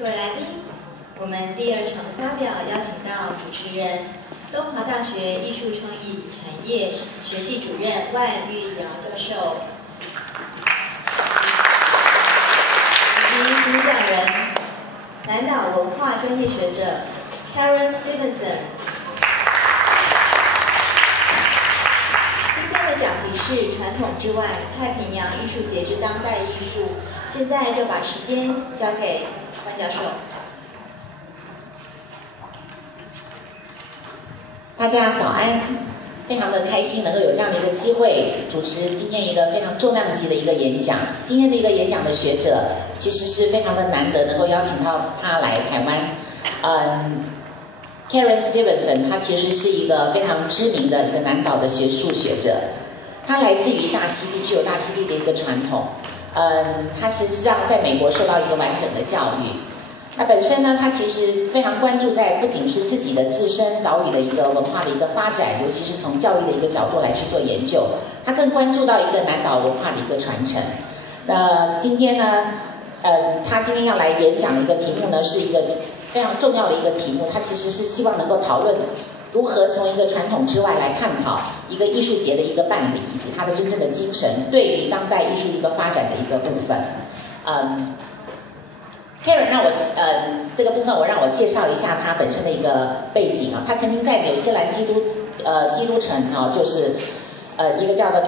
各位来宾，我们第二场的发表邀请到主持人东华大学艺术创意产业学系主任Yuh-Yao教授，以及主讲人南岛文化专业学者Stevenson。今天的讲题是传统之外，太平洋艺术节之当代艺术。现在就把时间交给关教授。大家早安，非常的开心能够有这样的一个机会主持今天一个非常重量级的一个演讲。今天的一个演讲的学者其实是非常的难得能够邀请到他来台湾。Stevenson 他其实是一个非常知名的一个南岛的学术学者，他来自于大溪地，具有大溪地的一个传统。他实际上在美国受到一个完整的教育。那本身呢，他其实非常关注在不仅是自己的自身岛屿的一个文化的一个发展，尤其是从教育的一个角度来去做研究，他更关注到一个南岛文化的一个传承。今天呢，他今天要来演讲的一个题目呢，是一个非常重要的一个题目，他其实是希望能够讨论如何从一个传统之外来探讨一个艺术节的一个办理，以及它的真正的精神对于当代艺术一个发展的一个部分。Karen， 那这个部分让我介绍一下他本身的一个背景啊。他曾经在纽西兰基督城啊，就是一个叫做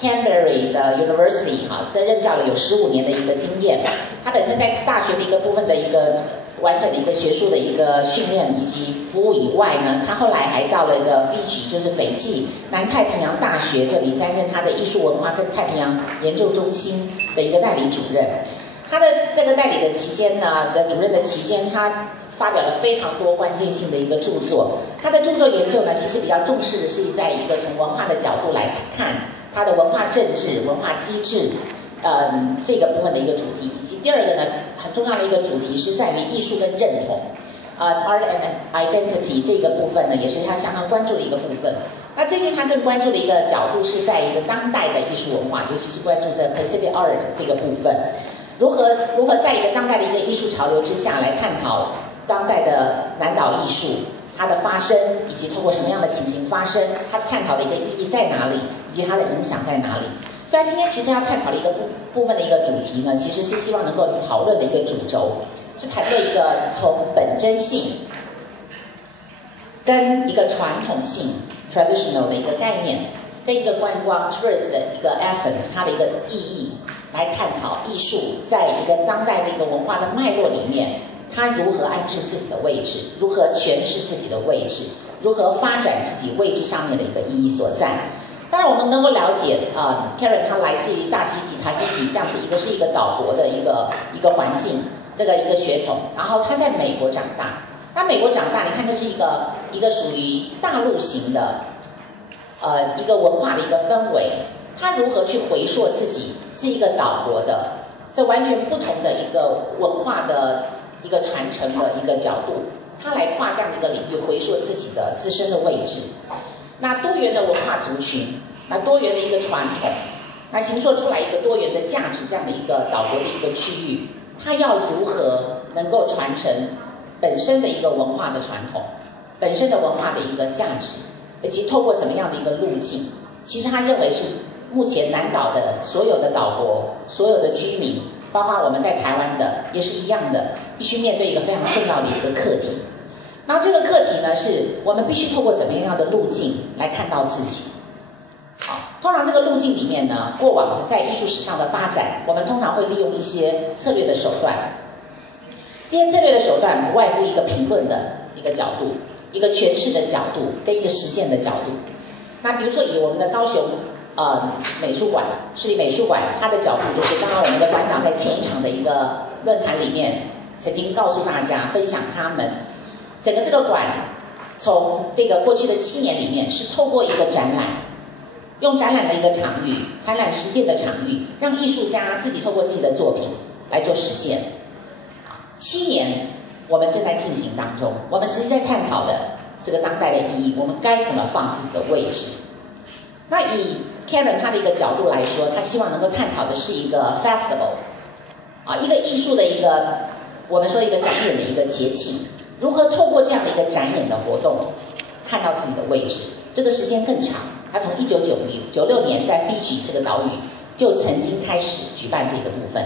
Canterbury 的 University 哈，在任教了有15年的一个经验。他本身在大学的一个部分的一个完整的一个学术的一个训练以及服务以外呢，他后来还到了一个 Fiji， 就是斐济南太平洋大学这里担任他的艺术文化跟太平洋研究中心的一个代理主任。他的这个代理的期间呢，主任的期间，他发表了非常多关键性的一个著作。他的著作研究呢，其实比较重视的是在一个从文化的角度来看他的文化政治、文化机制。这个部分的一个主题，以及第二个呢，很重要的一个主题是在于艺术跟认同，art and identity 这个部分呢，也是他相当关注的一个部分。那最近他更关注的一个角度是在一个当代的艺术文化，尤其是关注在 Pacific Art 这个部分，如何在一个当代的一个艺术潮流之下来探讨当代的南岛艺术它的发生，以及透过什么样的情形发生，它探讨的一个意义在哪里，以及它的影响在哪里。所以他今天其实要探讨的一个部分的一个主题呢，其实是希望能够讨论的一个主轴，是谈论一个从本真性跟一个传统性 traditional 的一个概念，跟一个观光 tourist 的一个 essence 它的一个意义，来探讨艺术在一个当代的一个文化的脉络里面，它如何安置自己的位置，如何诠释自己的位置，如何发展自己位置上面的一个意义所在。当然，我们能够了解Karen 她来自于大溪地、台西地这样子是一个岛国的一个环境，这个一个血统。然后她在美国长大，那美国长大，你看这是一个属于大陆型的一个文化的一个氛围。她如何去回溯自己是一个岛国的，这完全不同的一个文化的一个传承的一个角度，她来跨这样的一个领域回溯自己的自身的位置。那多元的文化族群，那多元的一个传统，那形塑出来一个多元的价值，这样的一个岛国的一个区域，它要如何能够传承本身的一个文化的传统，本身的文化的一个价值，以及透过怎么样的一个路径，其实他认为是目前南岛的所有的岛国、所有的居民，包括我们在台湾的，也是一样的，必须面对一个非常重要的一个课题。然后这个课题呢，是我们必须透过怎么样的路径来看到自己。好，通常这个路径里面呢，过往在艺术史上的发展，我们通常会利用一些策略的手段。这些策略的手段不外乎一个评论的一个角度，一个诠释的角度，跟一个实践的角度。那比如说以我们的高雄美术馆、市立美术馆，它的角度就是刚刚我们的馆长在前一场的一个论坛里面曾经告诉大家分享他们。整个这个馆从这个过去的7年里面，是透过一个展览，用展览的一个场域、展览实践的场域，让艺术家自己透过自己的作品来做实践。7年我们正在进行当中，我们实际在探讨的这个当代的意义，我们该怎么放自己的位置。那以 Karen 她的一个角度来说，她希望能够探讨的是一个 festival，一个艺术的一个我们说一个展演的一个节庆，如何透过这样的一个展演的活动，看到自己的位置。这个时间更长，他从1996年在 Fiji 这个岛屿就曾经开始举办这个部分，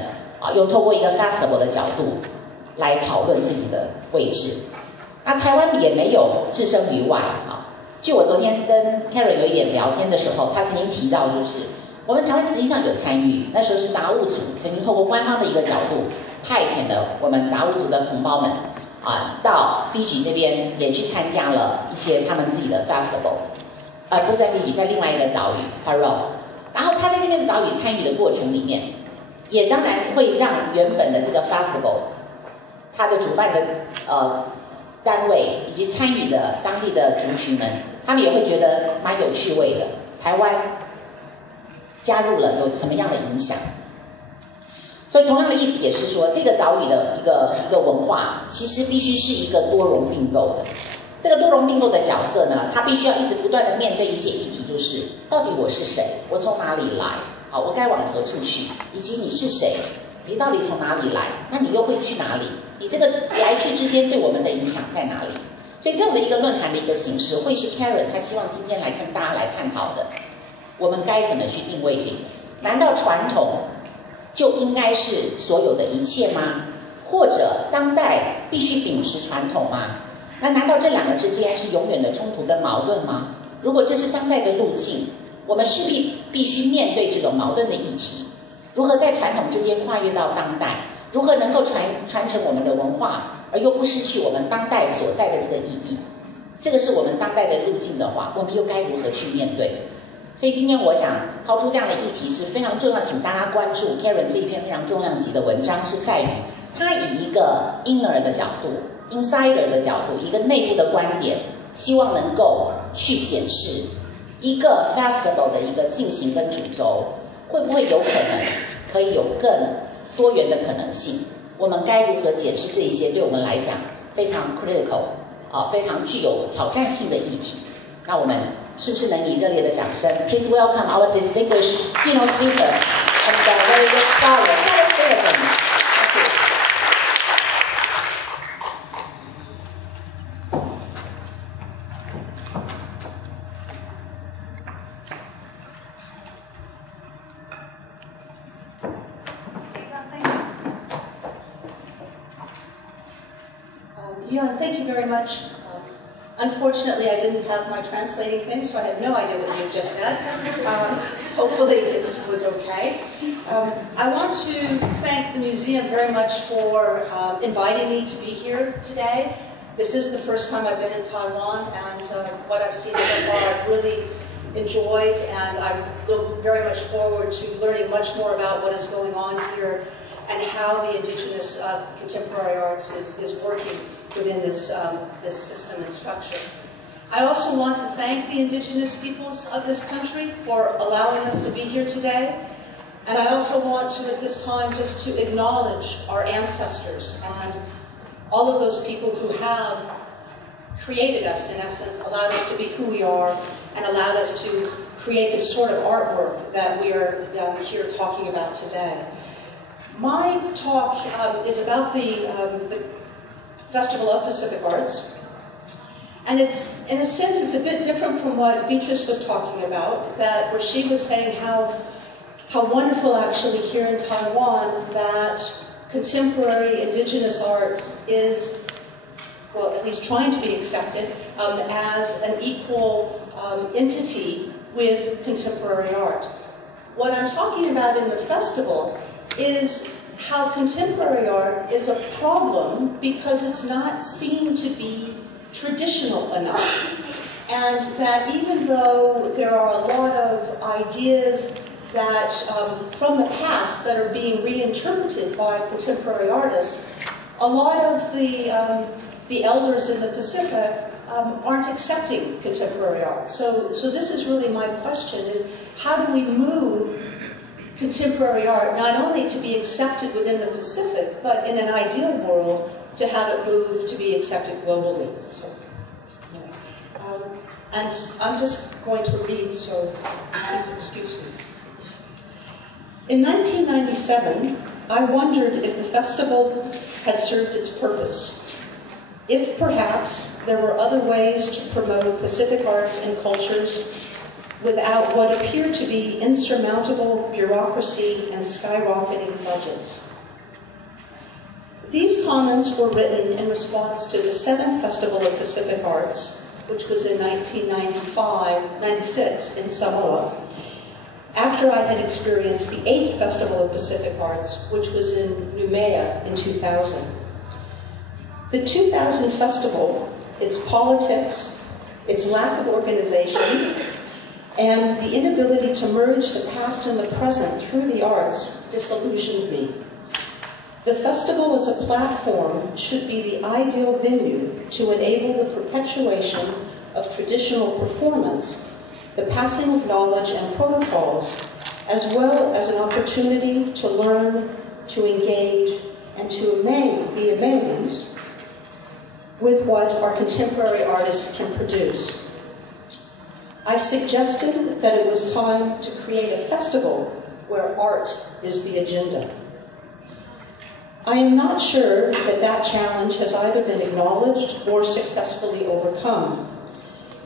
用透过一个 festival 的角度来讨论自己的位置。那台湾也没有置身于外啊。据我昨天跟 Karen 有一点聊天的时候，他曾经提到，就是我们台湾实际上有参与，那时候是达悟族曾经透过官方的一个角度派遣了我们达悟族的同胞们到 Fiji 这边也去参加了一些他们自己的 festival， 不是在 Fiji， 在另外一个岛屿 Paro。然后他在那边的岛屿参与的过程里面，也当然会让原本的这个 festival， 它的主办的单位以及参与的当地的族群们，他们也会觉得蛮有趣味的。台湾加入了有什么样的影响？所以同样的意思也是说，这个岛屿的一个文化，其实必须是一个多荣并购的。这个多荣并购的角色呢，他必须要一直不断的面对一些议题，就是到底我是谁，我从哪里来，好，我该往何处去，以及你是谁，你到底从哪里来，那你又会去哪里？你这个来去之间对我们的影响在哪里？所以这样的一个论坛的一个形式，会是 Karen 他希望今天来跟大家来探讨的。我们该怎么去定位这个？难道传统就应该是所有的一切吗？或者当代必须秉持传统吗？那难道这两个之间是永远的冲突跟矛盾吗？如果这是当代的路径，我们势必须面对这种矛盾的议题。如何在传统之间跨越到当代？如何能够传承我们的文化，而又不失去我们当代所在的这个意义？这个是我们当代的路径的话，我们又该如何去面对？所以今天我想抛出这样的议题是非常重要，请大家关注 Karen 这一篇非常重量级的文章，是在于他以一个 inner 的角度 ，insider 的角度，一个内部的观点，希望能够去检视一个 festival 的一个进行跟主轴，会不会有可能可以有更多元的可能性？我们该如何检视这一些对我们来讲非常 critical 非常具有挑战性的议题？那我们是不是能以热烈的掌声 ，Please welcome our distinguished keynote speaker and very good scholar, Stevenson. Yuh, thank you very much. Unfortunately, I didn't have my translating thing, so I had no idea what you just said. Hopefully it was okay. I want to thank the museum very much for inviting me to be here today. This is the first time I've been in Taiwan, and what I've seen so far I've really enjoyed, and I look very much forward to learning much more about what is going on here and how the Indigenous contemporary arts is working within this system and structure. I also want to thank the Indigenous peoples of this country for allowing us to be here today. And I also want to, at this time, just to acknowledge our ancestors and all of those people who have created us, in essence, allowed us to be who we are, and allowed us to create the sort of artwork that we are here talking about today. My talk is about the Festival of Pacific Arts, and it's, in a sense, it's a bit different from what Beatrice was talking about, where she was saying how wonderful actually here in Taiwan that contemporary Indigenous arts is, well, at least trying to be accepted as an equal entity with contemporary art. What I'm talking about in the festival is how contemporary art is a problem because it's not seen to be traditional enough. And that even though there are a lot of ideas that from the past that are being reinterpreted by contemporary artists, a lot of the elders in the Pacific aren't accepting contemporary art. So this is really my question, is how do we move contemporary art not only to be accepted within the Pacific, but in an ideal world to have it move to be accepted globally. So, anyway, and I'm just going to read, so please excuse me. In 1997, I wondered if the festival had served its purpose. If perhaps there were other ways to promote Pacific arts and cultures without what appear to be insurmountable bureaucracy and skyrocketing budgets. These comments were written in response to the 7th Festival of Pacific Arts, which was in 1995-96 in Samoa, after I had experienced the 8th Festival of Pacific Arts, which was in Noumea in 2000. The 2000 festival, its politics, its lack of organization, and the inability to merge the past and the present through the arts disillusioned me. The festival as a platform should be the ideal venue to enable the perpetuation of traditional performance, the passing of knowledge and protocols, as well as an opportunity to learn, to engage, and to be amazed with what our contemporary artists can produce. I suggested that it was time to create a festival where art is the agenda. I am not sure that that challenge has either been acknowledged or successfully overcome.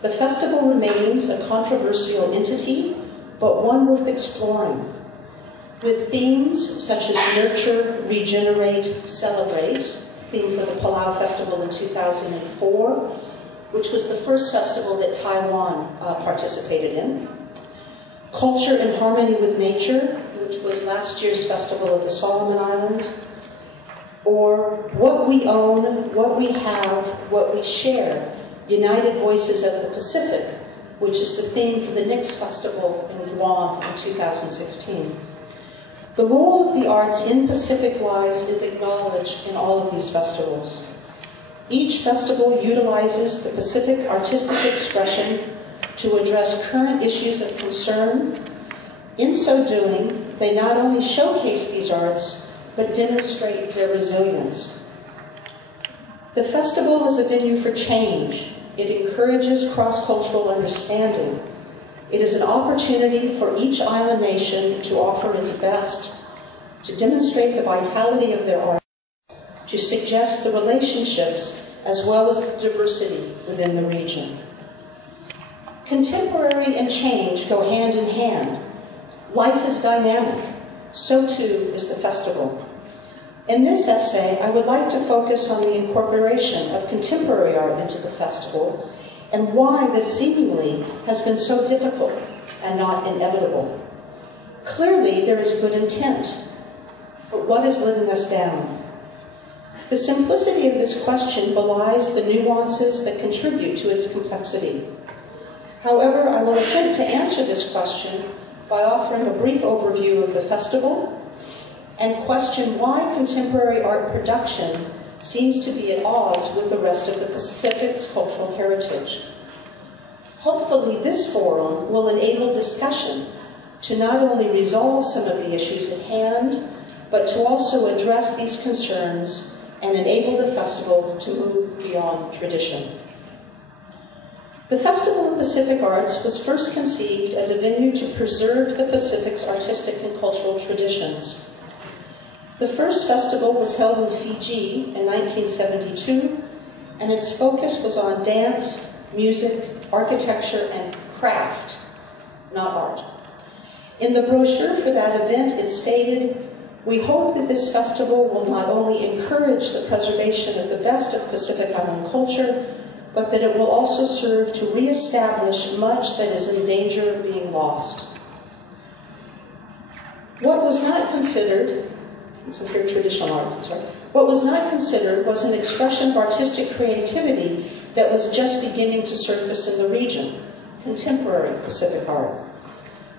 The festival remains a controversial entity, but one worth exploring, with themes such as nurture, regenerate, celebrate, theme for the Palau Festival in 2004, which was the first festival that Taiwan participated in. Culture in Harmony with Nature, which was last year's Festival of the Solomon Islands. Or What We Own, What We Have, What We Share, United Voices of the Pacific, which is the theme for the next festival in Guam in 2016. The role of the arts in Pacific lives is acknowledged in all of these festivals. Each festival utilizes the Pacific artistic expression to address current issues of concern. In so doing, they not only showcase these arts, but demonstrate their resilience. The festival is a venue for change. It encourages cross-cultural understanding. It is an opportunity for each island nation to offer its best, to demonstrate the vitality of their art, to suggest the relationships as well as the diversity within the region. Contemporary and change go hand in hand. Life is dynamic, so too is the festival. In this essay, I would like to focus on the incorporation of contemporary art into the festival and why this seemingly has been so difficult and not inevitable. Clearly, there is good intent, but what is letting us down? The simplicity of this question belies the nuances that contribute to its complexity. However, I will attempt to answer this question by offering a brief overview of the festival and question why contemporary art production seems to be at odds with the rest of the Pacific's cultural heritage. Hopefully, this forum will enable discussion to not only resolve some of the issues at hand, but to also address these concerns and enable the festival to move beyond tradition. The Festival of Pacific Arts was first conceived as a venue to preserve the Pacific's artistic and cultural traditions. The first festival was held in Fiji in 1972, and its focus was on dance, music, architecture, and craft, not art. In the brochure for that event, it stated, "We hope that this festival will not only encourage the preservation of the best of Pacific Island culture, but that it will also serve to reestablish much that is in danger of being lost." What was not considered, here traditional art, sorry. What was not considered was an expression of artistic creativity that was just beginning to surface in the region, contemporary Pacific art.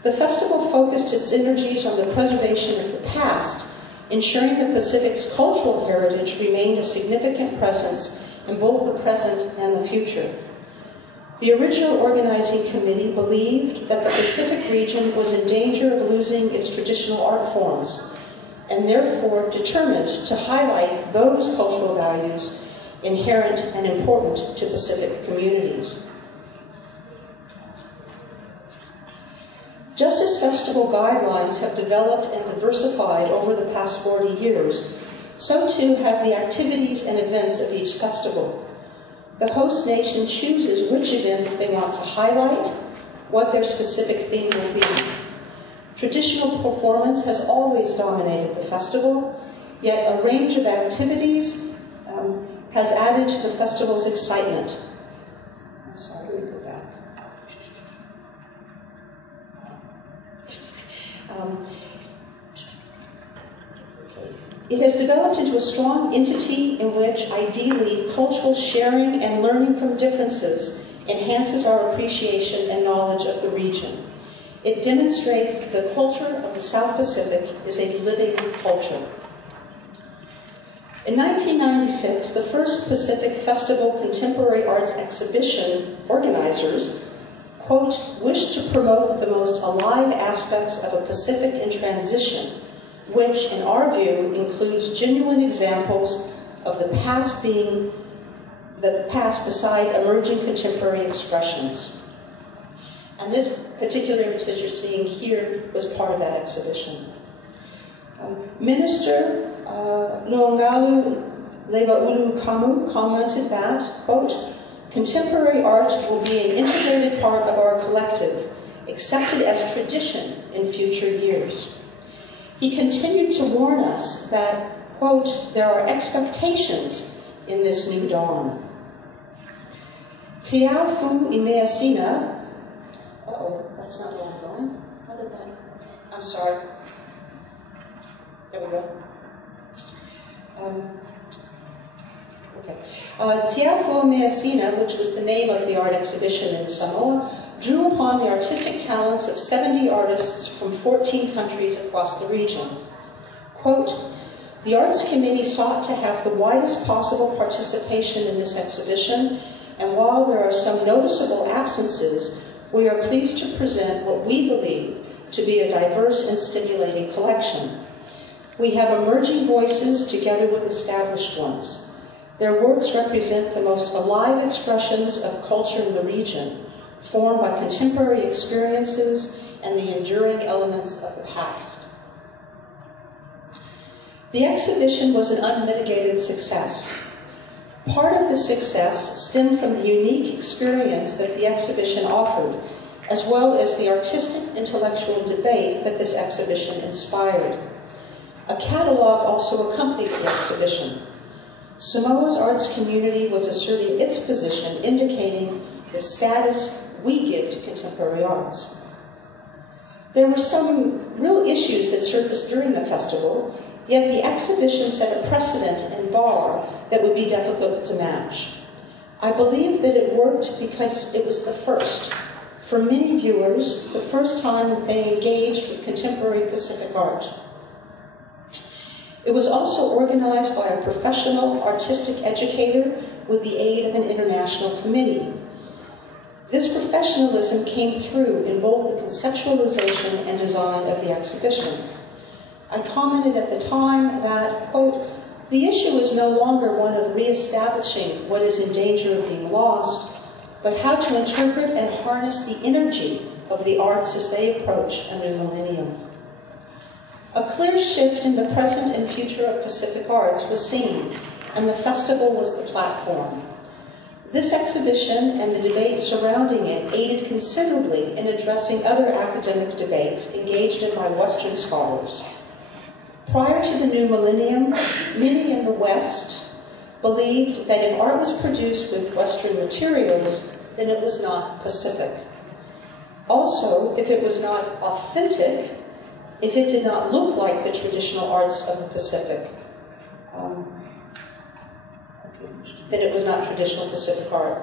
The festival focused its energies on the preservation of the past, ensuring the Pacific's cultural heritage remained a significant presence in both the present and the future. The original organizing committee believed that the Pacific region was in danger of losing its traditional art forms, and therefore determined to highlight those cultural values inherent and important to Pacific communities. Just as festival guidelines have developed and diversified over the past 40 years, so too have the activities and events of each festival. The host nation chooses which events they want to highlight, what their specific theme will be. Traditional performance has always dominated the festival, yet a range of activities has added to the festival's excitement. I'm sorry, let me go back. It has developed into a strong entity in which, ideally, cultural sharing and learning from differences enhances our appreciation and knowledge of the region. It demonstrates that the culture of the South Pacific is a living culture. In 1996, the first Pacific Festival Contemporary Arts Exhibition organizers, quote, wished to promote the most alive aspects of a Pacific in transition, which, in our view, includes genuine examples of the past being the past beside emerging contemporary expressions. And this particular image that you're seeing here was part of that exhibition. Minister Luongalu Levaulu Kamu commented that, quote, contemporary art will be an integrated part of our collective, accepted as tradition in future years. He continued to warn us that, quote, there are expectations in this new dawn. Tiafu Imeasina, that's not where I'm going. How did that, I'm sorry. There we go. Tiafu Imeasina, which was the name of the art exhibition in Samoa, drew upon the artistic talents of 70 artists from 14 countries across the region. Quote, the Arts Committee sought to have the widest possible participation in this exhibition, and while there are some noticeable absences, we are pleased to present what we believe to be a diverse and stimulating collection. We have emerging voices together with established ones. Their works represent the most alive expressions of culture in the region, formed by contemporary experiences and the enduring elements of the past. The exhibition was an unmitigated success. Part of the success stemmed from the unique experience that the exhibition offered, as well as the artistic intellectual debate that this exhibition inspired. A catalog also accompanied the exhibition. Samoa's arts community was asserting its position, indicating the status we give to contemporary arts. There were some real issues that surfaced during the festival, yet the exhibition set a precedent and bar that would be difficult to match. I believe that it worked because it was the first. For many viewers, the first time that they engaged with contemporary Pacific art. It was also organized by a professional artistic educator with the aid of an international committee. This professionalism came through in both the conceptualization and design of the exhibition. I commented at the time that, quote, the issue is no longer one of reestablishing what is in danger of being lost, but how to interpret and harness the energy of the arts as they approach a new millennium. A clear shift in the present and future of Pacific arts was seen, and the festival was the platform. This exhibition and the debate surrounding it aided considerably in addressing other academic debates engaged in by Western scholars. Prior to the new millennium, many in the West believed that if art was produced with Western materials, then it was not Pacific. Also, if it was not authentic, if it did not look like the traditional arts of the Pacific, then it was not traditional Pacific art.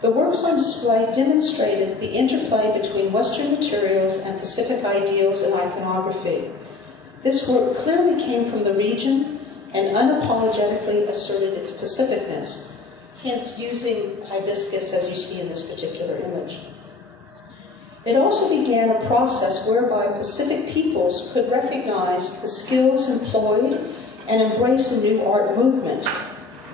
The works on display demonstrated the interplay between Western materials and Pacific ideals and iconography. This work clearly came from the region and unapologetically asserted its Pacificness, hence using hibiscus as you see in this particular image. It also began a process whereby Pacific peoples could recognize the skills employed and embrace a new art movement.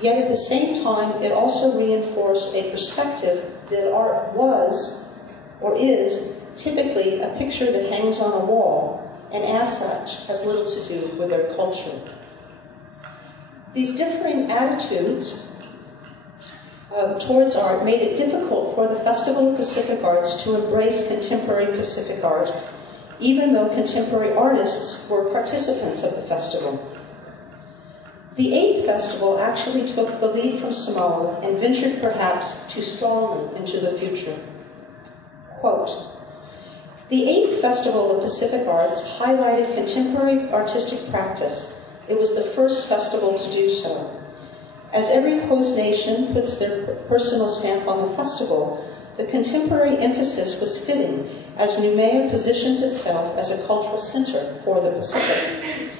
Yet at the same time, it also reinforced a perspective that art was, or is, typically a picture that hangs on a wall, and as such, has little to do with their culture. These differing attitudes towards art made it difficult for the Festival of Pacific Arts to embrace contemporary Pacific art, even though contemporary artists were participants of the festival. The 8th festival actually took the lead from Samoa and ventured perhaps too strongly into the future. Quote, "The 8th Festival of Pacific Arts highlighted contemporary artistic practice. It was the first festival to do so. As every host nation puts their personal stamp on the festival, the contemporary emphasis was fitting as Noumea positions itself as a cultural center for the Pacific.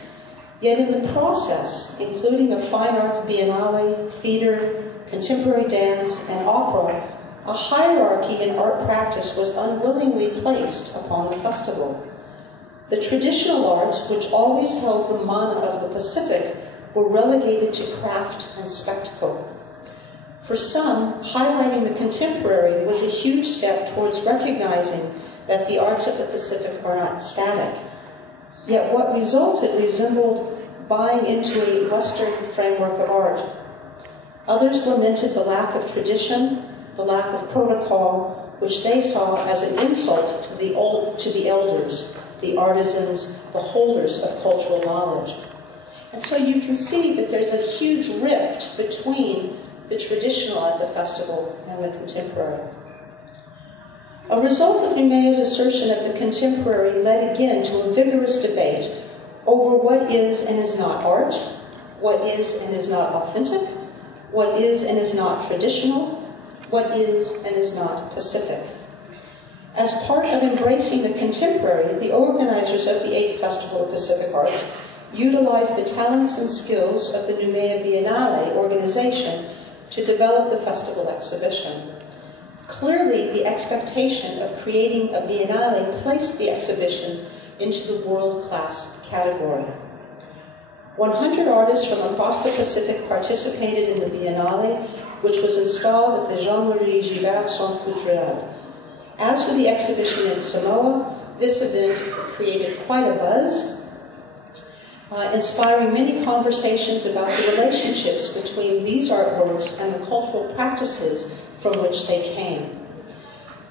Yet in the process, including a fine arts biennale, theater, contemporary dance, and opera, a hierarchy in art practice was unwillingly placed upon the festival. The traditional arts, which always held the mana of the Pacific, were relegated to craft and spectacle. For some, highlighting the contemporary was a huge step towards recognizing that the arts of the Pacific are not static. Yet what resulted resembled buying into a Western framework of art. Others lamented the lack of tradition, the lack of protocol, which they saw as an insult to the elders, the artisans, the holders of cultural knowledge. And so you can see that there's a huge rift between the traditional at the festival and the contemporary. A result of Noumea's assertion of the contemporary led again to a vigorous debate over what is and is not art, what is and is not authentic, what is and is not traditional, what is and is not Pacific. As part of embracing the contemporary, the organizers of the 8th Festival of Pacific Arts utilized the talents and skills of the Noumea Biennale organization to develop the festival exhibition. Clearly, the expectation of creating a biennale placed the exhibition into the world-class category. 100 artists from across the Pacific participated in the biennale, which was installed at the Jean-Marie Gibert Centre Culturel. As for the exhibition in Samoa, this event created quite a buzz, inspiring many conversations about the relationships between these artworks and the cultural practices from which they came.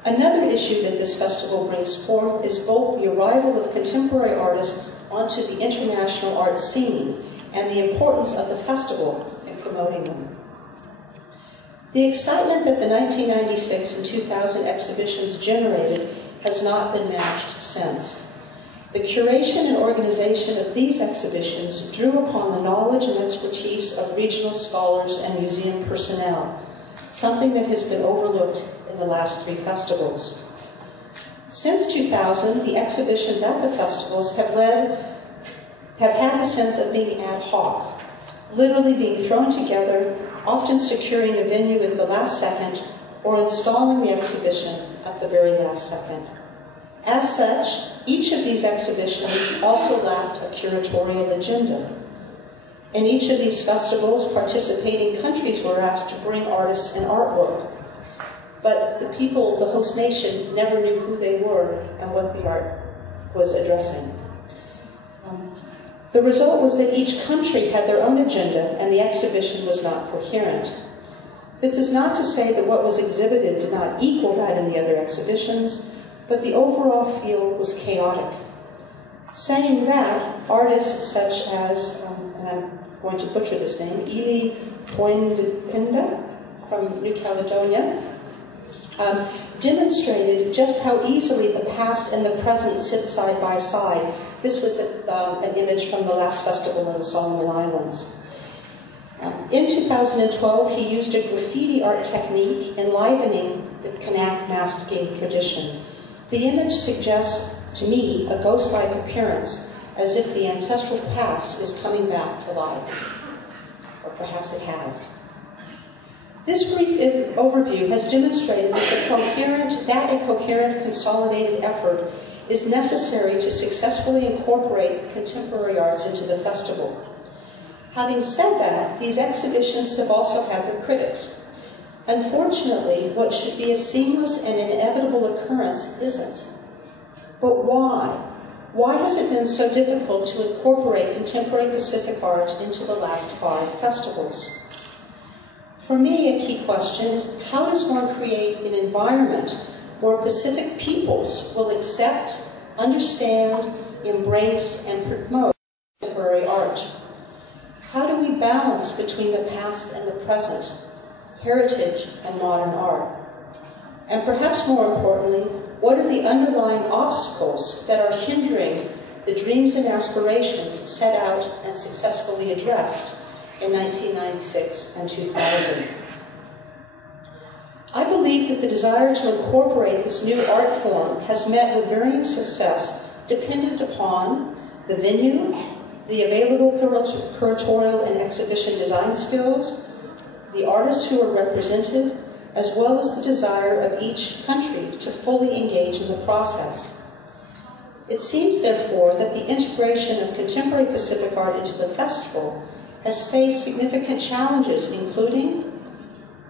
Another issue that this festival brings forth is both the arrival of contemporary artists onto the international art scene and the importance of the festival in promoting them. The excitement that the 1996 and 2000 exhibitions generated has not been matched since. The curation and organization of these exhibitions drew upon the knowledge and expertise of regional scholars and museum personnel, something that has been overlooked in the last 3 festivals. Since 2000, the exhibitions at the festivals have had the sense of being ad hoc, literally being thrown together, often securing a venue at the last second or installing the exhibition at the very last second. As such, each of these exhibitions also lacked a curatorial agenda. In each of these festivals, participating countries were asked to bring artists and artwork. But the people, the host nation, never knew who they were and what the art was addressing. The result was that each country had their own agenda and the exhibition was not coherent. This is not to say that what was exhibited did not equal that in the other exhibitions, but the overall feel was chaotic. Saying that, artists such as, and I'm going to butcher this name, Ili Poindipinda from New Caledonia, demonstrated just how easily the past and the present sit side by side. This was an image from the last festival in the Solomon Islands. In 2012, he used a graffiti art technique enlivening the Kanak masked game tradition. The image suggests, to me, a ghost-like appearance, as if the ancestral past is coming back to life. Or perhaps it has. This brief overview has demonstrated that a coherent, consolidated effort is necessary to successfully incorporate contemporary arts into the festival. Having said that, these exhibitions have also had their critics. Unfortunately, what should be a seamless and inevitable occurrence isn't. But why? why has it been so difficult to incorporate contemporary Pacific art into the last 5 festivals? For me, a key question is, how does one create an environment where Pacific peoples will accept, understand, embrace, and promote contemporary art? How do we balance between the past and the present, heritage and modern art? And perhaps more importantly, what are the underlying obstacles that are hindering the dreams and aspirations set out and successfully addressed in 1996 and 2000? I believe that the desire to incorporate this new art form has met with varying success dependent upon the venue, the available curatorial and exhibition design skills, the artists who are represented, as well as the desire of each country to fully engage in the process. It seems, therefore, that the integration of contemporary Pacific art into the festival has faced significant challenges, including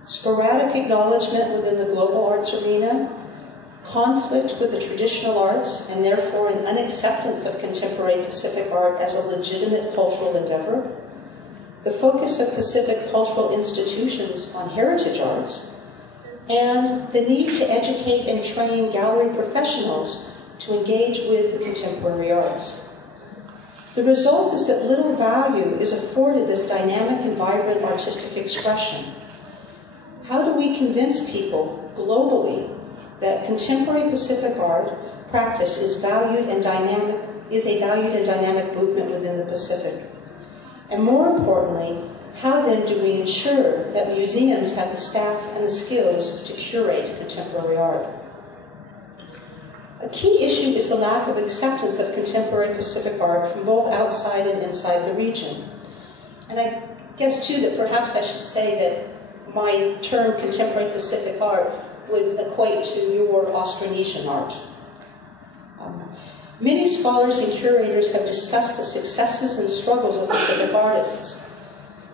sporadic acknowledgement within the global arts arena, conflict with the traditional arts, and therefore an unacceptance of contemporary Pacific art as a legitimate cultural endeavor, the focus of Pacific cultural institutions on heritage arts, and the need to educate and train gallery professionals to engage with the contemporary arts. The result is that little value is afforded this dynamic and vibrant artistic expression. How do we convince people globally that contemporary Pacific art practice is a valued and dynamic movement within the Pacific? And more importantly, how then do we ensure that museums have the staff and the skills to curate contemporary art? A key issue is the lack of acceptance of contemporary Pacific art from both outside and inside the region. And I guess, too, that perhaps I should say that my term contemporary Pacific art would equate to your Austronesian art. Many scholars and curators have discussed the successes and struggles of Pacific artists.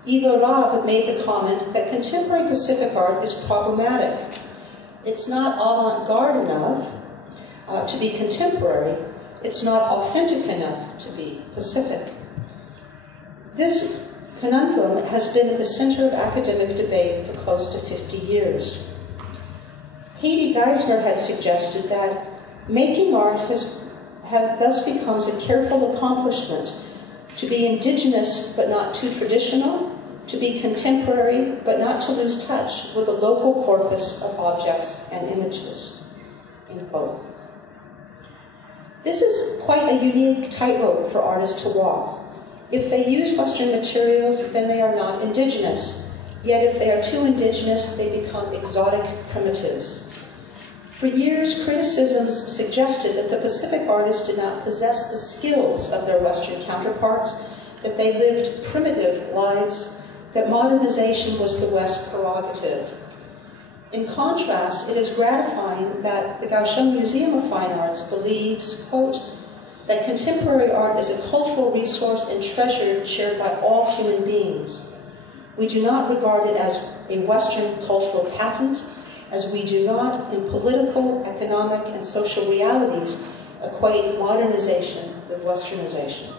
Ivo Raab made the comment that contemporary Pacific art is problematic. It's not avant-garde enough to be contemporary. It's not authentic enough to be Pacific. This conundrum has been at the center of academic debate for close to 50 years. Heidi Geismer had suggested that making art thus becomes a careful accomplishment, to be indigenous but not too traditional, to be contemporary but not to lose touch with the local corpus of objects and images. End quote. This is quite a unique tightrope for artists to walk. If they use Western materials, then they are not indigenous. Yet if they are too indigenous, they become exotic primitives. For years, criticisms suggested that the Pacific artists did not possess the skills of their Western counterparts, that they lived primitive lives, that modernization was the West's prerogative. In contrast, it is gratifying that the Kaohsiung Museum of Fine Arts believes, quote, that contemporary art is a cultural resource and treasure shared by all human beings. We do not regard it as a Western cultural patent, as we do not, in political, economic, and social realities, equate modernization with Westernization.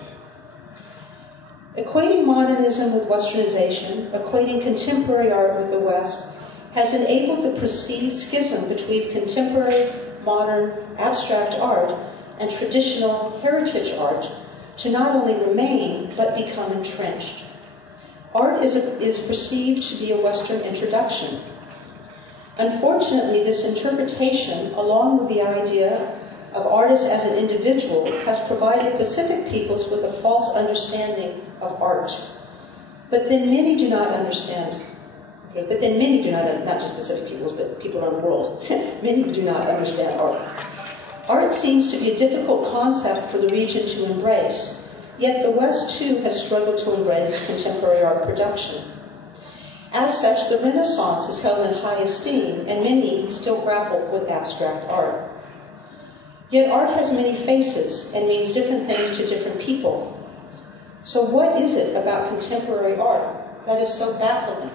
Equating modernism with Westernization, equating contemporary art with the West, has enabled the perceived schism between contemporary, modern, abstract art and traditional heritage art to not only remain, but become entrenched. Art is perceived to be a Western introduction. Unfortunately, this interpretation, along with the idea of artists as an individual, has provided Pacific peoples with a false understanding of art. But then many do not understand. Okay, but then many do not, not just Pacific peoples, but people around the world, many do not understand art. Art seems to be a difficult concept for the region to embrace, yet the West too has struggled to embrace contemporary art production. As such, the Renaissance is held in high esteem, and many still grapple with abstract art. Yet art has many faces and means different things to different people. So what is it about contemporary art that is so baffling?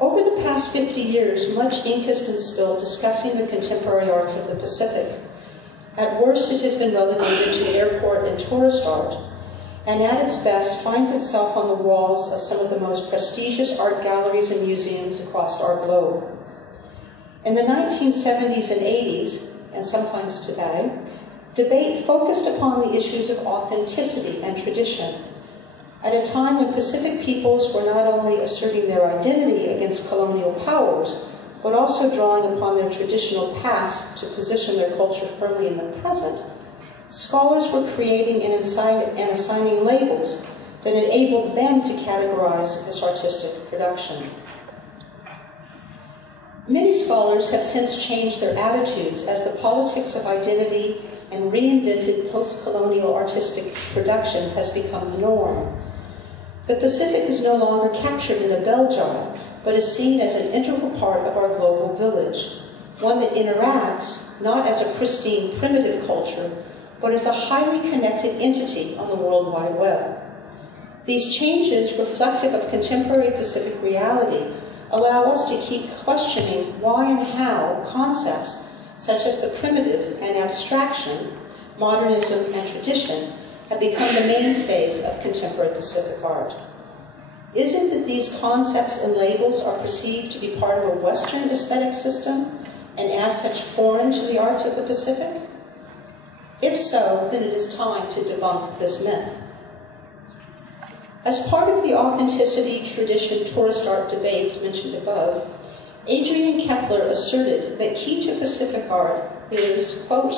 Over the past 50 years, much ink has been spilled discussing the contemporary arts of the Pacific. At worst, it has been relegated to airport and tourist art, and at its best finds itself on the walls of some of the most prestigious art galleries and museums across our globe. In the 1970s and 80s, and sometimes today, debate focused upon the issues of authenticity and tradition, at a time when Pacific peoples were not only asserting their identity against colonial powers, but also drawing upon their traditional past to position their culture firmly in the present. Scholars were creating and assigning labels that enabled them to categorize this artistic production. Many scholars have since changed their attitudes as the politics of identity and reinvented post-colonial artistic production has become the norm. The Pacific is no longer captured in a bell jar, but is seen as an integral part of our global village, one that interacts not as a pristine primitive culture, but as a highly connected entity on the World Wide Web. These changes, reflective of contemporary Pacific reality, allow us to keep questioning why and how concepts such as the primitive and abstraction, modernism and tradition, have become the mainstays of contemporary Pacific art. Is it that these concepts and labels are perceived to be part of a Western aesthetic system and as such foreign to the arts of the Pacific? If so, then it is time to debunk this myth. As part of the authenticity, tradition, tourist art debates mentioned above, Adrian Kepler asserted that key to Pacific art is, quote,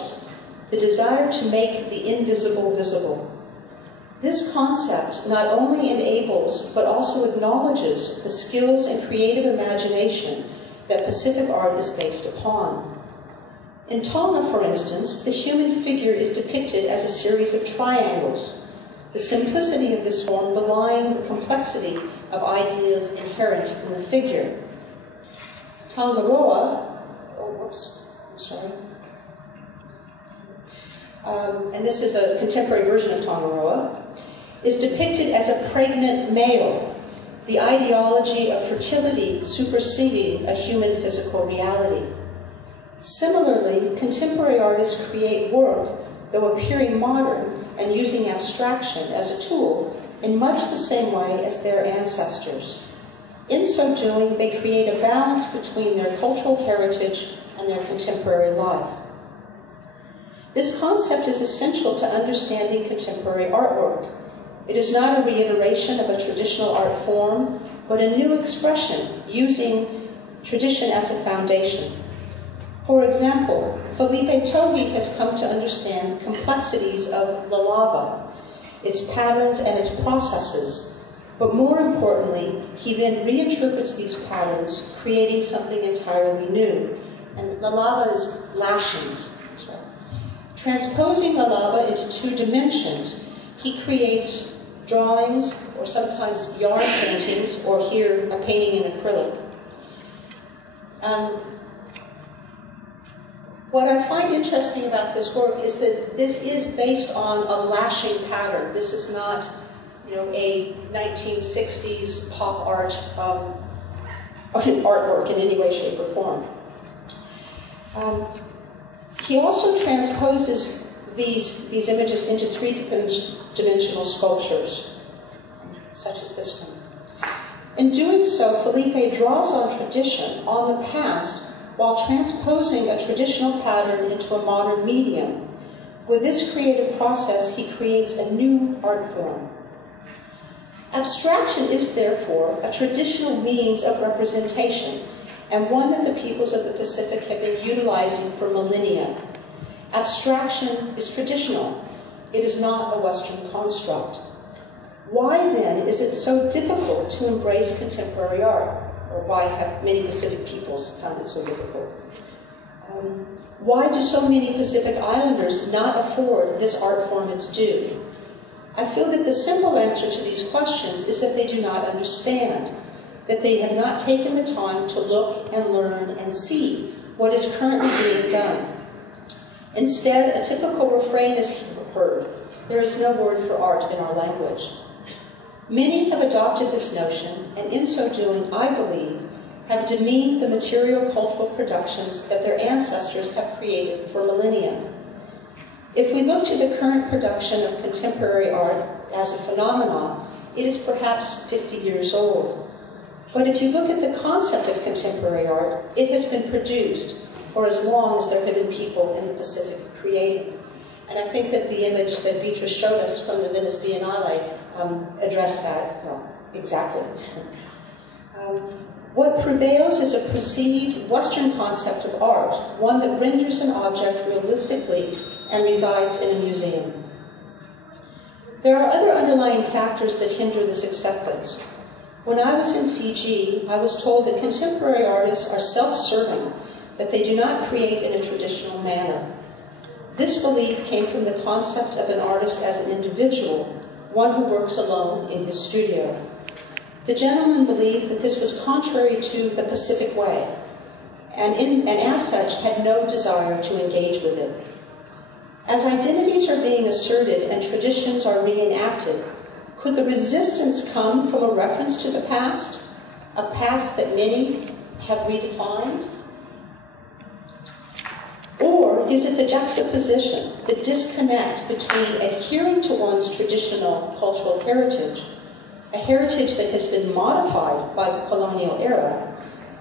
the desire to make the invisible visible. This concept not only enables, but also acknowledges the skills and creative imagination that Pacific art is based upon. In Tonga, for instance, the human figure is depicted as a series of triangles, the simplicity of this form belying the complexity of ideas inherent in the figure. Tangaroa, and this is a contemporary version of Tangaroa, is depicted as a pregnant male, the ideology of fertility superseding a human physical reality. Similarly, contemporary artists create work, though appearing modern and using abstraction as a tool, in much the same way as their ancestors. In so doing, they create a balance between their cultural heritage and their contemporary life. This concept is essential to understanding contemporary artwork. It is not a reiteration of a traditional art form, but a new expression using tradition as a foundation. For example, Felipe Tohi has come to understand complexities of La Lava, its patterns and its processes, but more importantly, he then reinterprets these patterns, creating something entirely new. And La Lava is lashings. Transposing La Lava into two dimensions, he creates drawings, or sometimes yarn paintings, or here, a painting in acrylic. What I find interesting about this work is that this is based on a lashing pattern. This is not, a 1960s pop art artwork in any way, shape, or form. He also transposes these images into three-dimensional sculptures, such as this one. In doing so, Felipe draws on tradition, on the past, while transposing a traditional pattern into a modern medium. With this creative process, he creates a new art form. Abstraction is, therefore, a traditional means of representation, and one that the peoples of the Pacific have been utilizing for millennia. Abstraction is traditional. It is not a Western construct. Why, then, is it so difficult to embrace contemporary art? Or why have many Pacific peoples found it so difficult? Why do so many Pacific Islanders not afford this art form its due? I feel that the simple answer to these questions is that they do not understand, that they have not taken the time to look and learn and see what is currently being done. Instead, a typical refrain is heard: there is no word for art in our language. Many have adopted this notion, and in so doing, I believe, have demeaned the material cultural productions that their ancestors have created for millennia. If we look to the current production of contemporary art as a phenomenon, it is perhaps 50 years old. But if you look at the concept of contemporary art, it has been produced for as long as there have been people in the Pacific creating. And I think that the image that Beatrice showed us from the Venice Biennale addressed that well, exactly. What prevails is a perceived Western concept of art, one that renders an object realistically and resides in a museum. There are other underlying factors that hinder this acceptance. When I was in Fiji, I was told that contemporary artists are self-serving, that they do not create in a traditional manner. This belief came from the concept of an artist as an individual, one who works alone in his studio. The gentleman believed that this was contrary to the Pacific way, and as such had no desire to engage with it. As identities are being asserted and traditions are reenacted, could the resistance come from a reference to the past, a past that many have redefined? Or is it the juxtaposition, the disconnect between adhering to one's traditional cultural heritage, a heritage that has been modified by the colonial era,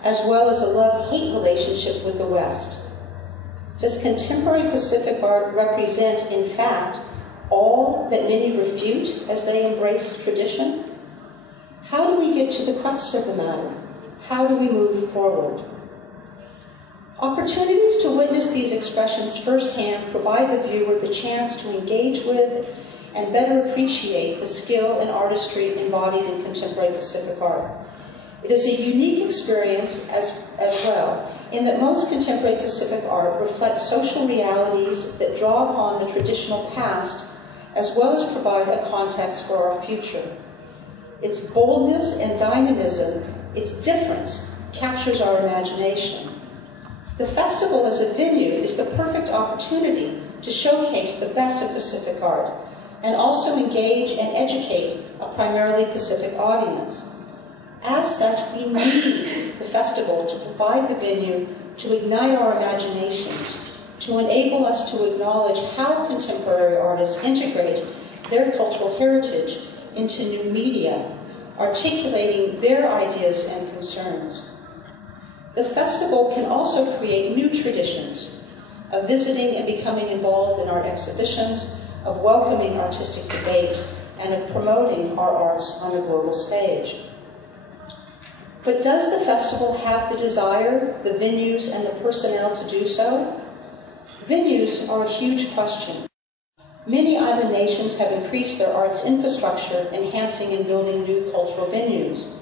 as well as a love-hate relationship with the West? Does contemporary Pacific art represent, in fact, all that many refute as they embrace tradition? How do we get to the crux of the matter? How do we move forward? Opportunities to witness these expressions firsthand provide the viewer the chance to engage with and better appreciate the skill and artistry embodied in contemporary Pacific art. It is a unique experience as well, in that most contemporary Pacific art reflects social realities that draw upon the traditional past as well as provide a context for our future. Its boldness and dynamism, its difference, captures our imagination. The festival as a venue is the perfect opportunity to showcase the best of Pacific art and also engage and educate a primarily Pacific audience. As such, we need the festival to provide the venue to ignite our imaginations, to enable us to acknowledge how contemporary artists integrate their cultural heritage into new media, articulating their ideas and concerns. The festival can also create new traditions of visiting and becoming involved in art exhibitions, of welcoming artistic debate, and of promoting our arts on the global stage. But does the festival have the desire, the venues, and the personnel to do so? Venues are a huge question. Many island nations have increased their arts infrastructure, enhancing and building new cultural venues.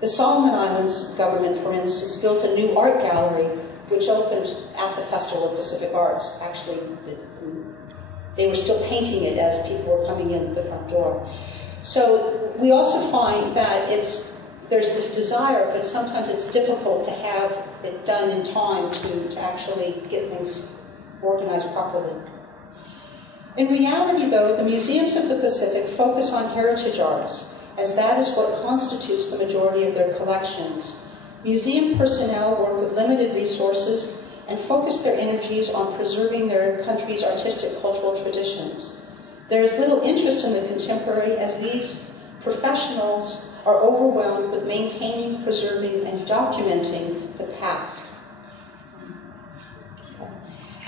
The Solomon Islands government, for instance, built a new art gallery which opened at the Festival of Pacific Arts. Actually, they were still painting it as people were coming in the front door. So we also find that there's this desire, but sometimes it's difficult to have it done in time to actually get things organized properly. In reality, though, the museums of the Pacific focus on heritage arts, as that is what constitutes the majority of their collections. Museum personnel work with limited resources and focus their energies on preserving their country's artistic cultural traditions. There is little interest in the contemporary, as these professionals are overwhelmed with maintaining, preserving, and documenting the past.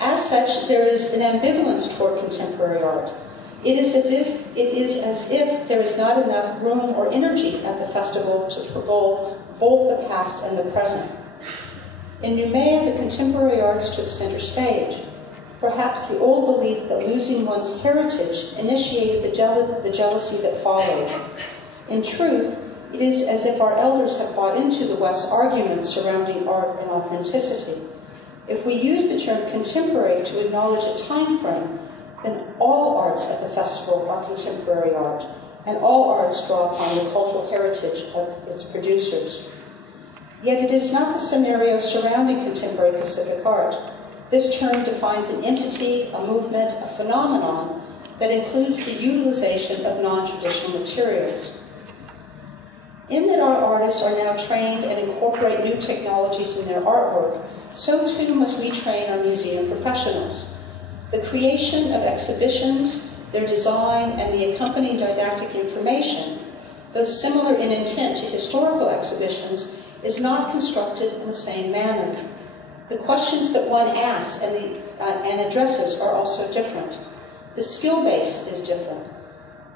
As such, there is an ambivalence toward contemporary art. It is as if there is not enough room or energy at the festival to promote both the past and the present. In Noumea, the contemporary arts took center stage. Perhaps the old belief that losing one's heritage initiated the jealousy that followed. In truth, it is as if our elders have bought into the West's arguments surrounding art and authenticity. If we use the term contemporary to acknowledge a time frame, then all arts at the festival are contemporary art, and all arts draw upon the cultural heritage of its producers. Yet it is not the scenario surrounding contemporary Pacific art. This term defines an entity, a movement, a phenomenon that includes the utilization of non-traditional materials. In that our artists are now trained and incorporate new technologies in their artwork, so too must we train our museum professionals. The creation of exhibitions, their design, and the accompanying didactic information, though similar in intent to historical exhibitions, is not constructed in the same manner. The questions that one asks and addresses are also different. The skill base is different.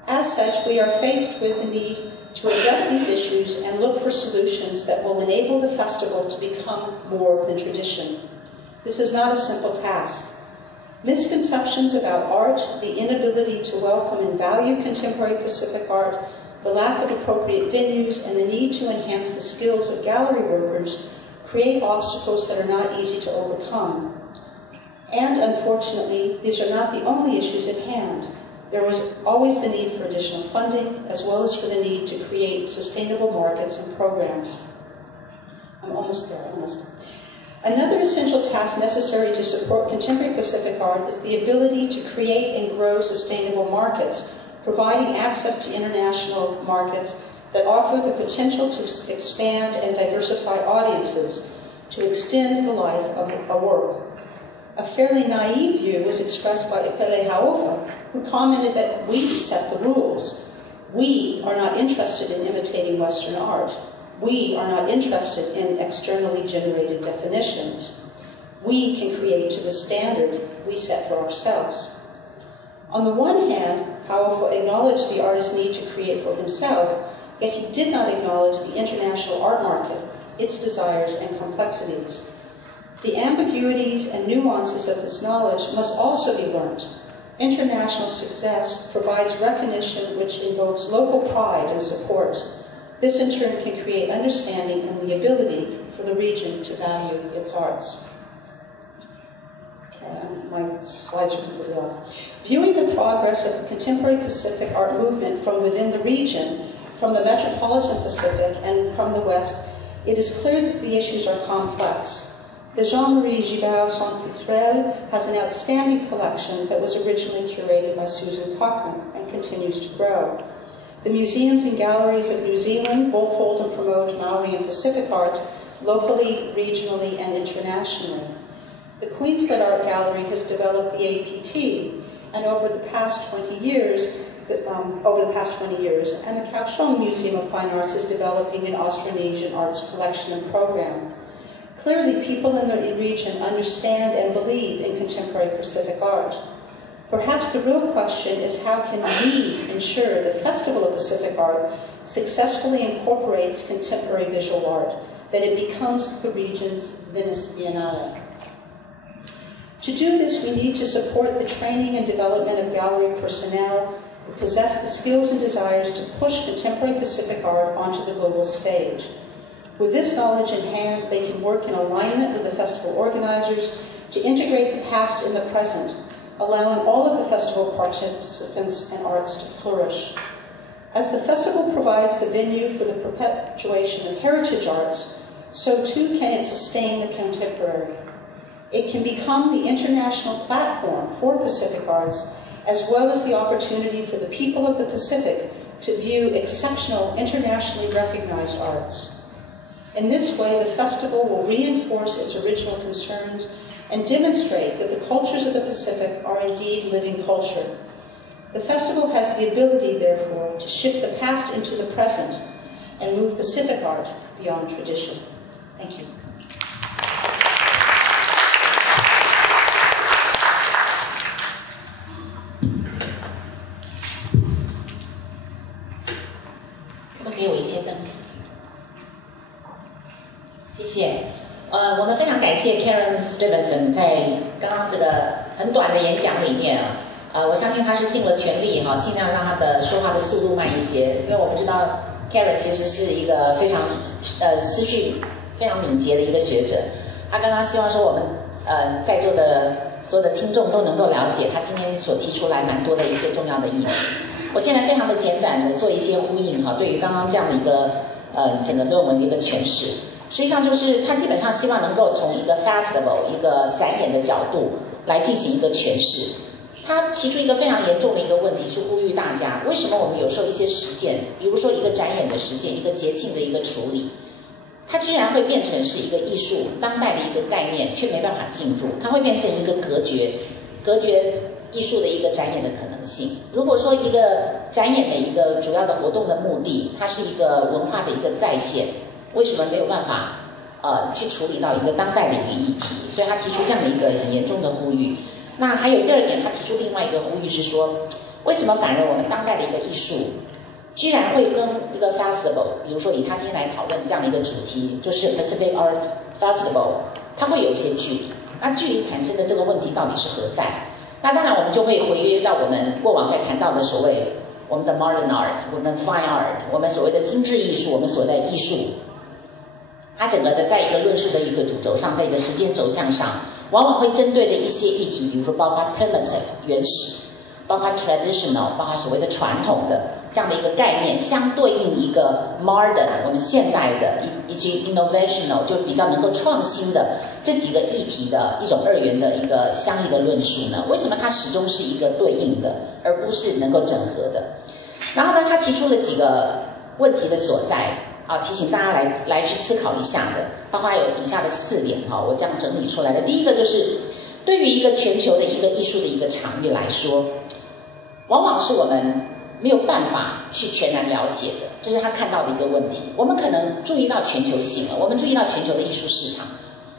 As such, we are faced with the need to address these issues and look for solutions that will enable the festival to become more than tradition. This is not a simple task. Misconceptions about art, the inability to welcome and value contemporary Pacific art, the lack of appropriate venues, and the need to enhance the skills of gallery workers create obstacles that are not easy to overcome. And unfortunately, these are not the only issues at hand. There was always the need for additional funding, as well as for the need to create sustainable markets and programs. I'm almost there. Another essential task necessary to support contemporary Pacific art is the ability to create and grow sustainable markets, providing access to international markets that offer the potential to expand and diversify audiences, to extend the life of a work. A fairly naive view was expressed by Epele Haofa, who commented that we set the rules. We are not interested in imitating Western art. We are not interested in externally generated definitions. We can create to the standard we set for ourselves. On the one hand, Haofa acknowledged the artist's need to create for himself, yet he did not acknowledge the international art market, its desires and complexities. The ambiguities and nuances of this knowledge must also be learned. International success provides recognition which invokes local pride and support. This in turn can create understanding and the ability for the region to value its arts. Okay, my slides are completely off. Viewing the progress of the contemporary Pacific art movement from within the region, from the metropolitan Pacific and from the West, it is clear that the issues are complex. The Jean-Marie Gibert Centre Culturel has an outstanding collection that was originally curated by Susan Cochran and continues to grow. The museums and galleries of New Zealand both hold and promote Maori and Pacific art locally, regionally, and internationally. The Queensland Art Gallery has developed the APT, and over the past 20 years, and the Kaohsiung Museum of Fine Arts is developing an Austronesian arts collection and program. Clearly, people in the region understand and believe in contemporary Pacific art. Perhaps the real question is how can we ensure the Festival of Pacific Art successfully incorporates contemporary visual art, that it becomes the region's Venice Biennale. To do this, we need to support the training and development of gallery personnel who possess the skills and desires to push contemporary Pacific art onto the global stage. With this knowledge in hand, they can work in alignment with the festival organizers to integrate the past and the present, allowing all of the festival participants and arts to flourish. As the festival provides the venue for the perpetuation of heritage arts, so too can it sustain the contemporary. It can become the international platform for Pacific arts, as well as the opportunity for the people of the Pacific to view exceptional, internationally recognized arts. In this way, the festival will reinforce its original concerns and demonstrate that the cultures of the Pacific are indeed living culture. The festival has the ability, therefore, to shift the past into the present and move Pacific art beyond tradition. Thank you.我们非常感谢 Karen Stevenson 在刚刚这个很短的演讲里面我相信他是尽了全力尽量让他的说话的速度慢一些，因为我们知道 Karen 其实是一个非常思绪非常敏捷的一个学者。他刚刚希望说我们在座的所有的听众都能够了解他今天所提出来蛮多的一些重要的议题。我现在非常的简短的做一些呼应对于刚刚这样的一个整个论文的一个诠释。实际上就是他基本上希望能够从一个 festival 一个展演的角度来进行一个诠释。他提出一个非常严重的一个问题，是呼吁大家，为什么我们有时候一些实践，比如说一个展演的实践，一个节庆的一个处理，它居然会变成是一个艺术当代的一个概念，却没办法进入，它会变成一个隔绝隔绝艺术的一个展演的可能性。如果说一个展演的一个主要的活动的目的，它是一个文化的一个再现，为什么没有办法去处理到一个当代的一个议题？所以他提出这样的一个很严重的呼吁。那还有第二点，他提出另外一个呼吁是说，为什么反而我们当代的一个艺术，居然会跟一个 festival， 比如说以他今天来讨论这样的一个主题，就是 Pacific Art Festival， 它会有一些距离。那距离产生的这个问题到底是何在？那当然我们就会回约到我们过往在谈到的所谓我们的 modern art， 我们的 fine art， 我们所谓的精致艺术，我们所谓的艺术，它整个的在一个论述的一个主轴上，在一个时间轴向上，往往会针对的一些议题，比如说包括 primitive 原始，包括 traditional， 包括所谓的传统的这样的一个概念，相对应一个 modern 我们现代的以及 innovational 就比较能够创新的这几个议题的一种二元的一个相异的论述呢？为什么它始终是一个对应的，而不是能够整合的？然后呢，他提出了几个问题的所在。提醒大家来去思考一下的，包括有以下的4点我这样整理出来的。第一个就是，对于一个全球的一个艺术的一个场域来说，往往是我们没有办法去全然了解的，这是他看到的一个问题。我们可能注意到全球性了，我们注意到全球的艺术市场，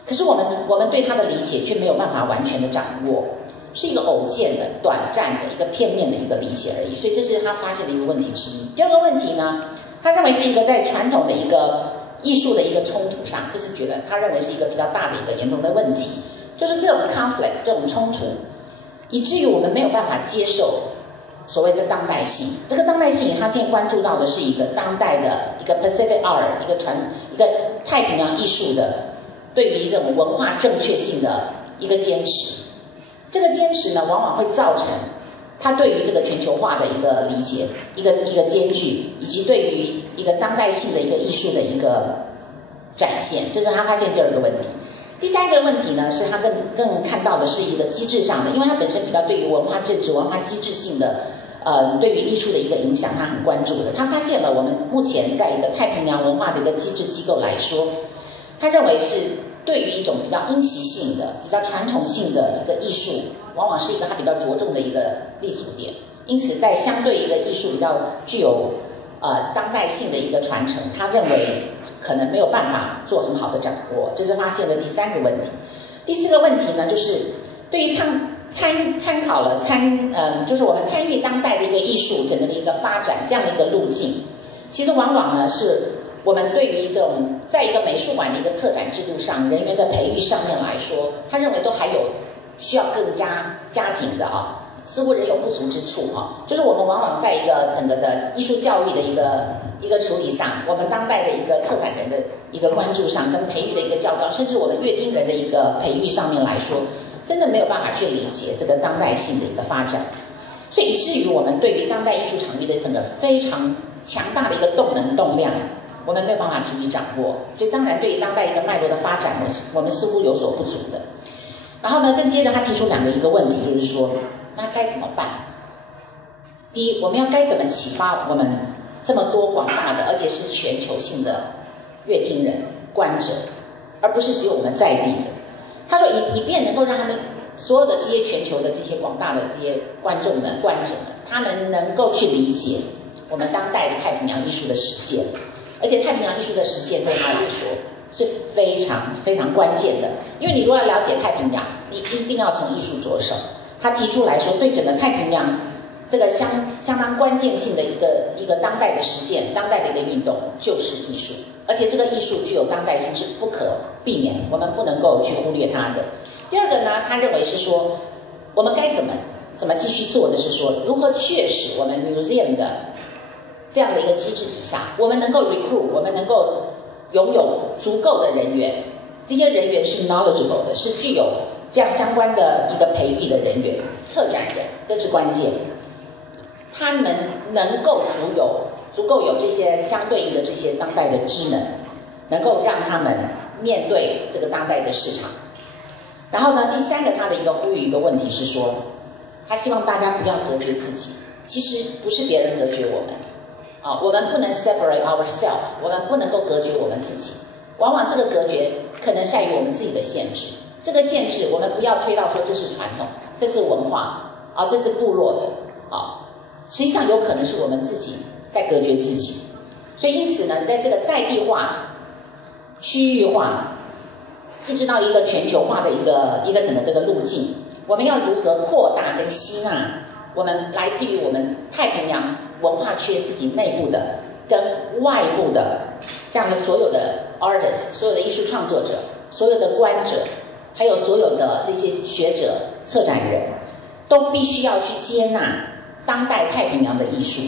可是我们对它的理解却没有办法完全的掌握，是一个偶见的、短暂的一个片面的一个理解而已。所以这是他发现的一个问题之一。第二个问题呢？他认为是一个在传统的一个艺术的一个冲突上，这是觉得他认为是一个比较大的一个严重的问题，就是这种 conflict 这种冲突，以至于我们没有办法接受所谓的当代性。这个当代性，他现在关注到的是一个当代的一个 Pacific Art， 一个太平洋艺术的对于这种文化正确性的一个坚持。这个坚持呢，往往会造成他对于这个全球化的一个理解，一个兼具，以及对于一个当代性的一个艺术的一个展现，这是他发现第二个问题。第三个问题呢，是他更看到的是一个机制上的，因为他本身比较对于文化政治、文化机制性的，对于艺术的一个影响，他很关注的。他发现了我们目前在一个太平洋文化的一个机制机构来说，他认为是对于一种比较因袭性的、比较传统性的一个艺术，往往是一个他比较着重的一个立足点。因此，在相对一个艺术比较具有当代性的一个传承，他认为可能没有办法做很好的掌握，这是发现的第三个问题。第四个问题呢，就是对于参考了就是我们参与当代的一个艺术整个的一个发展这样的一个路径，其实往往呢是我们对于这种在一个美术馆的一个策展制度上、人员的培育上面来说，他认为都还有需要更加紧的似乎仍有不足之处就是我们往往在一个整个的艺术教育的一个处理上，我们当代的一个策展人的一个关注上，跟培育的一个教导，甚至我们乐听人的一个培育上面来说，真的没有办法去理解这个当代性的一个发展，所以以至于我们对于当代艺术场域的整个非常强大的一个动量，我们没有办法逐一掌握。所以当然对于当代一个脉络的发展，我们似乎有所不足的。然后呢，更接着他提出一个问题，就是说那该怎么办？第一，我们要该怎么启发我们这么多广大的，而且是全球性的乐听人、观者，而不是只有我们在地的。他说以便能够让他们所有的这些全球的这些广大的这些观众们、观者们，他们能够去理解我们当代的太平洋艺术的实践，而且太平洋艺术的实践对他来说是非常非常关键的。因为你如果要了解太平洋，你一定要从艺术着手。他提出来说，对整个太平洋这个相当关键性的一个当代的实践、当代的一个运动，就是艺术。而且这个艺术具有当代性是不可避免，我们不能够去忽略它的。第二个呢，他认为是说，我们该怎么继续做的是说，如何确实我们 museum 的这样的一个机制底下，我们能够 recruit， 我们能够拥有足够的人员，这些人员是 knowledgeable 的，是具有这样相关的一个培育的人员，策展人都是关键，他们能够足够有这些相对应的这些当代的职能，能够让他们面对这个当代的市场。然后呢，第三个他的一个呼吁一个问题是说，他希望大家不要隔绝自己，其实不是别人隔绝我们我们不能 separate ourselves， 我们不能够隔绝我们自己，往往这个隔绝可能在于我们自己的限制。这个限制我们不要推到说这是传统，这是文化，这是部落的，实际上有可能是我们自己在隔绝自己。所以因此呢，在这个在地化、区域化，一直到一个全球化的一个整个这个路径，我们要如何扩大跟吸纳我们来自于我们太平洋文化圈自己内部的跟外部的这样的所有的 artist， 所有的艺术创作者，所有的观者，还有所有的这些学者、策展人，都必须要去接纳当代太平洋的艺术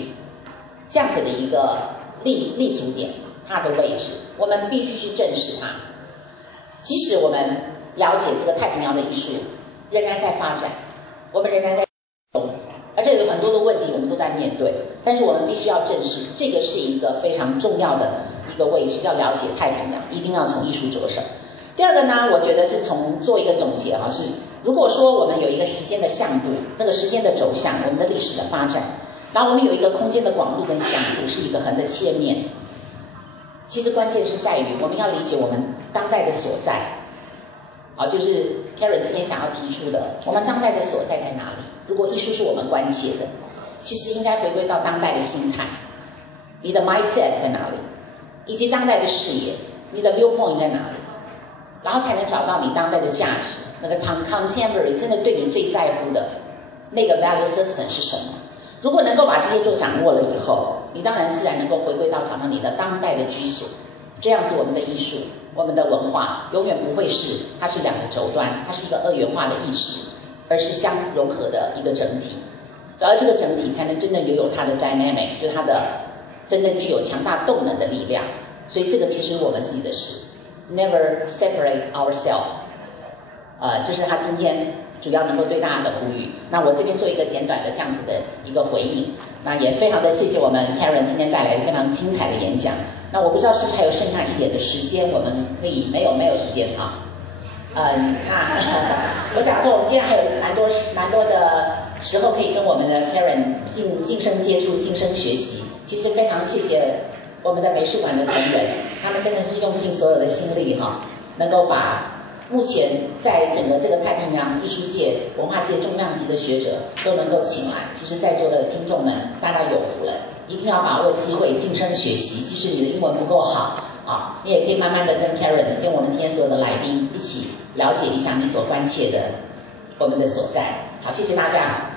这样子的一个立足点，它的位置，我们必须去正视它。即使我们了解这个太平洋的艺术仍然在发展，我们仍然在而这有很多的问题我们都在面对，但是我们必须要正视，这个是一个非常重要的一个位置，要了解太平洋一定要从艺术着手。第二个呢，我觉得是从做一个总结是如果说我们有一个时间的向度，这个时间的走向，我们的历史的发展，然后我们有一个空间的广度跟向度，是一个横的切面。其实关键是在于我们要理解我们当代的所在，就是 Karen 今天想要提出的，我们当代的所在在哪里？如果艺术是我们关切的，其实应该回归到当代的心态，你的 mindset 在哪里，以及当代的视野，你的 viewpoint 在哪里，然后才能找到你当代的价值，那个 contemporary 真的对你最在乎的那个 value system 是什么？如果能够把这些做掌握了以后，你当然自然能够回归到找到你的当代的居所。这样子，我们的艺术、我们的文化永远不会是它是两个轴端，它是一个二元化的意识，而是相融合的一个整体。而这个整体才能真正拥有它的 dynamic， 就是它的真正具有强大动能的力量。所以这个其实是我们自己的事 ，never separate ourselves。这是他今天主要能够对大家的呼吁。那我这边做一个简短的这样子的一个回应。那也非常的谢谢我们 Karen 今天带来非常精彩的演讲。那我不知道是不是还有剩下一点的时间，我们可以没有时间哈。我想说我们今天还有蛮多的时候可以跟我们的 Karen 近身接触、近身学习。其实非常谢谢我们的美术馆的同仁，他们真的是用尽所有的心力能够把目前在整个这个太平洋艺术界、文化界重量级的学者都能够请来。其实在座的听众们，大家有福了，一定要把握机会晋升学习。即使你的英文不够好你也可以慢慢的跟 Karen 跟我们今天所有的来宾一起了解一下你所关切的我们的所在。好，谢谢大家。